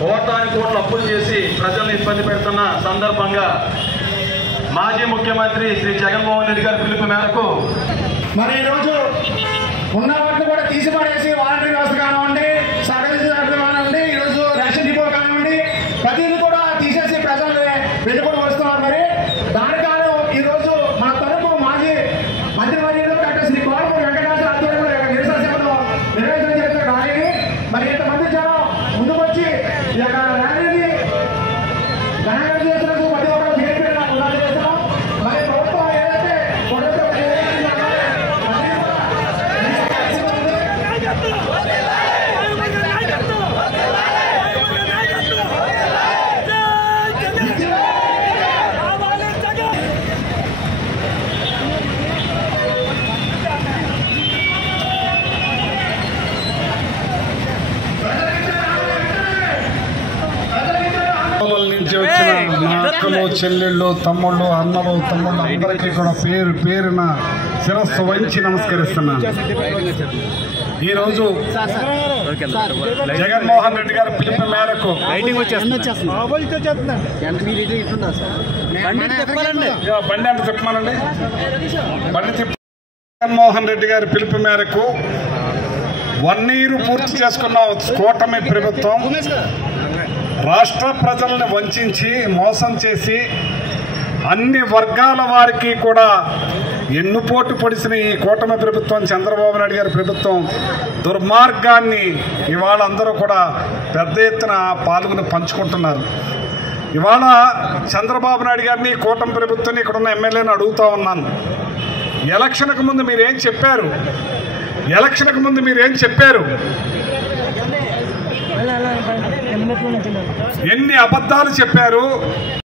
కోటానికి కోట్లు అప్పులు చేసి ప్రజలను ఇబ్బంది పెడుతున్న సందర్భంగా మాజీ ముఖ్యమంత్రి శ్రీ జగన్మోహన్ రెడ్డి గారి పిలుపు మేరకు మరి ఈరోజు ఉన్న వాటిని కూడా తీసిపడేసి వాలంటరీ వ్యవస్థ కానివ్వండి, సహకరించిన కానివ్వండి, ఈరోజు రేషన్ డిపో కానివ్వండి, ప్రతిదీ కూడా తీసేసి ప్రజల్ని వెళ్లిపోయి వస్తున్నారు. మరి దానికాను ఈరోజు మన తరపు మాజీ మంత్రివర్యులు డాక్టర్ శ్రీ కోటమూరి వెంకటేశ్వర ఆధ్వర్యంలో నిరసన సభను నిర్వహించడం చేసిన ర్యాలీని మరి ఇంతమంది జనం ముందుకొచ్చి ఈ యొక్క ర్యాలీని ఘనంగా చేసినందుకు ప్రతి ఒక్కరు చేస్తున్నాం. మరి ప్రభుత్వం ఏదైతే నుంచి వచ్చిన మా అక్కలు, చెల్లెళ్ళు, తమ్ముళ్ళు, అన్నలు, తమ్ముళ్ళు అందరికీ కూడా పేరు పేరున శిరస్సు వంచి నమస్కరిస్తున్నాను. ఈరోజు జగన్మోహన్ రెడ్డి గారి పిలుపు మేరకు బండి చెప్పమానండి. జగన్మోహన్ రెడ్డి గారి పిలుపు మేరకు 1 year పూర్తి చేసుకున్న కూటమి ప్రభుత్వం రాష్ట్ర ప్రజలను వంచి మోసం చేసి అన్ని వర్గాల వారికి కూడా ఎన్నుపోటు పొడిసిన ఈ కూటమి ప్రభుత్వం, చంద్రబాబు నాయుడు గారి ప్రభుత్వం దుర్మార్గాన్ని ఇవాళ అందరూ కూడా పెద్ద ఎత్తున పాల్గొని పంచుకుంటున్నారు. ఇవాళ చంద్రబాబు నాయుడు గారిని, కూటమి ప్రభుత్వాన్ని, ఇక్కడున్న ఎమ్మెల్యేని అడుగుతూ ఉన్నాను, ఎలక్షన్కు ముందు మీరేం చెప్పారు? ఎలక్షన్కు ముందు మీరేం చెప్పారు? ఎన్ని అబద్ధాలు చెప్పారు?